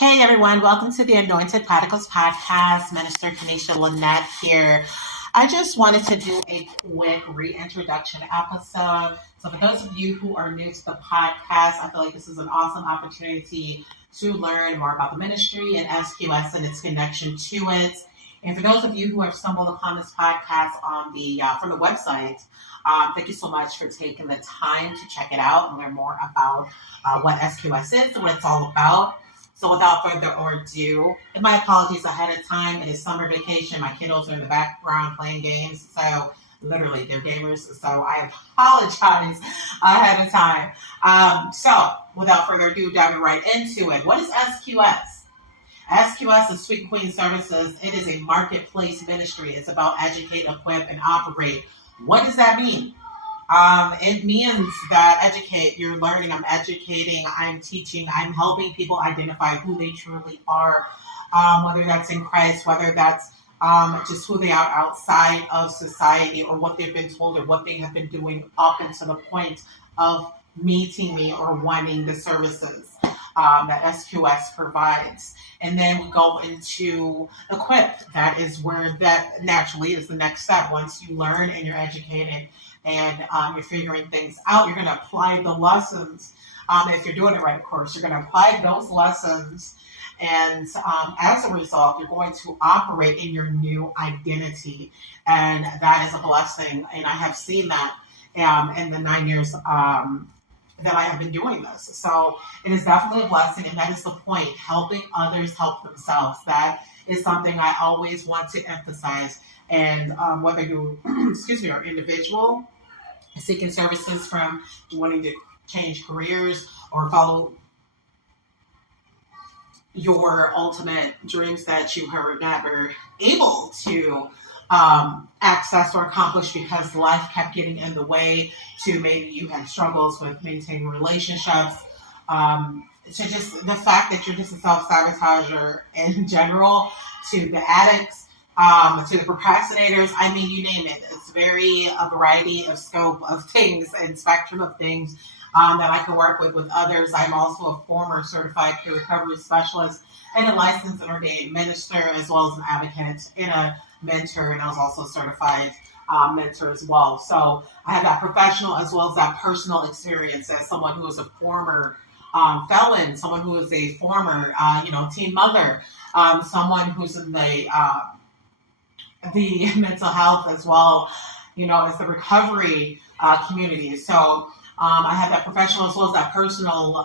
Hey everyone, welcome to the Anointed Prodigals podcast. Minister Kanisha, Lynette here. I just wanted to do a quick reintroduction episode. So for those of you who are new to the podcast, I feel like this is an awesome opportunity to learn more about the ministry and S.Q.S and its connection to it. And for those of you who have stumbled upon this podcast on from the website, thank you so much for taking the time to check it out and learn more about what S.Q.S is and what it's all about. So without further ado, and my apologies ahead of time, it is summer vacation. My kiddos are in the background playing games. So literally, they're gamers. So I apologize ahead of time. So without further ado, diving right into it. What is S.Q.S? S.Q.S is Sweet Queen Services. It is a marketplace ministry. It's about educate, equip, and operate. What does that mean? It means that educate, you're learning, I'm educating, I'm teaching, I'm helping people identify who they truly are, whether that's in Christ, whether that's just who they are outside of society or what they've been told or what they have been doing up until the point of meeting me or wanting the services that S.Q.S provides. And then we go into equip. That is where that naturally is the next step. Once you learn and you're educated, and you're figuring things out, you're going to apply the lessons. If you're doing it right, of course, you're going to apply those lessons. And as a result, you're going to operate in your new identity. And that is a blessing. And I have seen that in the 9 years that I have been doing this. So it is definitely a blessing. And that is the point, helping others help themselves. That is something I always want to emphasize. And whether you, are individual, seeking services from wanting to change careers or follow your ultimate dreams that you were never able to access or accomplish because life kept getting in the way, to maybe you had struggles with maintaining relationships, to just the fact that you're just a self-sabotager in general, to the addicts, to the procrastinators, I mean, you name it. It's a variety of scope of things and spectrum of things that I can work with others. I'm also a former certified peer recovery specialist and a licensed and ordained minister, as well as an advocate and a mentor, and I was also a certified mentor as well. So I have that professional as well as that personal experience as someone who is a former felon, someone who is a former, teen mother, someone who's in the mental health as well, as the recovery community. So I have that professional as well as that personal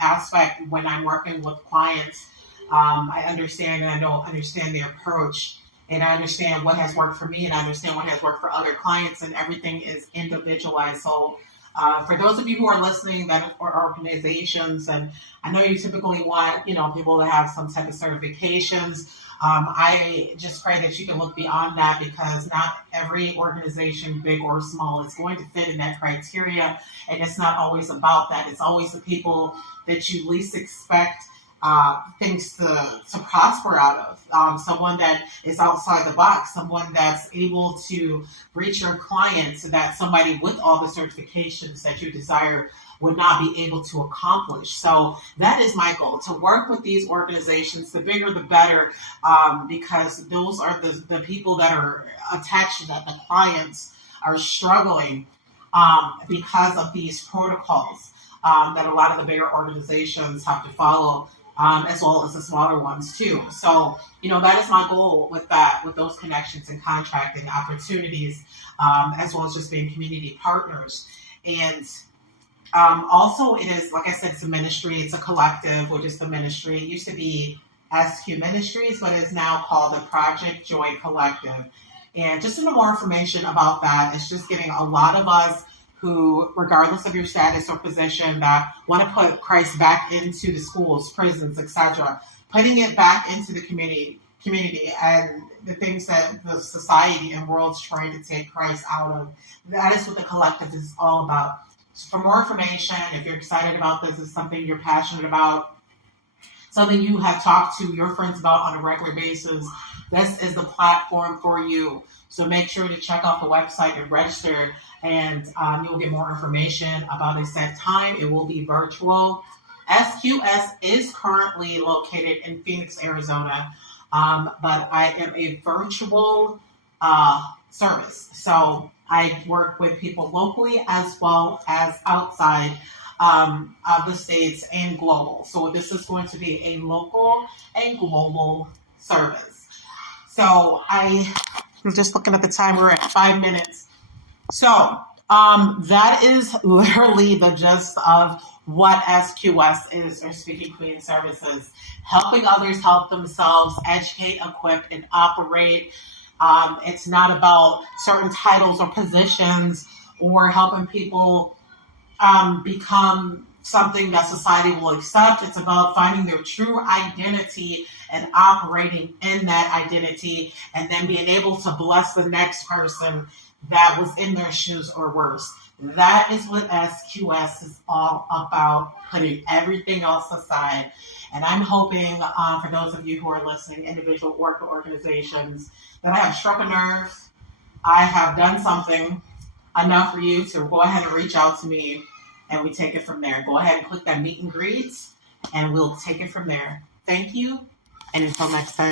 aspect when I'm working with clients. I understand and I understand their approach, and I understand what has worked for me, and I understand what has worked for other clients, and everything is individualized. So for those of you who are listening that are organizations, and I know you typically want, people to have some type of certifications. I just pray that you can look beyond that, because not every organization, big or small, is going to fit in that criteria. And it's not always about that. It's always the people that you least expect things to prosper out of. Someone that is outside the box, someone that's able to reach your clients, that somebody with all the certifications that you desire would not be able to accomplish. So that is my goal, to work with these organizations. The bigger, the better, because those are the people that are attached to that. The clients are struggling because of these protocols that a lot of the bigger organizations have to follow, as well as the smaller ones too. So, that is my goal with that, with those connections and contracting opportunities, as well as just being community partners. And also, it is, like I said, it's a ministry. It's a collective, which is the ministry. It used to be S.Q. Ministries, but it is now called the Project Joy Collective. And just some more information about that, it's just getting a lot of us who, regardless of your status or position, that want to put Christ back into the schools, prisons, etc., putting it back into the community, and the things that the society and world's trying to take Christ out of. That is what the collective is all about. So for more information, if you're excited about this, is something you're passionate about, something you have talked to your friends about on a regular basis, this is the platform for you. So make sure to check out the website and register, and you'll get more information about a set time. It will be virtual. S.Q.S is currently located in Phoenix, Arizona, but I am a virtual service. So I work with people locally as well as outside of the states and global. So this is going to be a local and global service. So I'm just looking at the time. We're at 5 minutes. So that is literally the gist of what S.Q.S is, or Speaking Queen Services. Helping others help themselves, educate, equip, and operate. It's not about certain titles or positions or helping people become something that society will accept. It's about finding their true identity and operating in that identity, and then being able to bless the next person that was in their shoes or worse. That is what S.Q.S is all about, putting everything else aside. And I'm hoping for those of you who are listening, individual or organizations, that I have struck a nerve. I have done something enough for you to go ahead and reach out to me, and we take it from there. Go ahead and click that meet and greets, and we'll take it from there. Thank you, and until next time.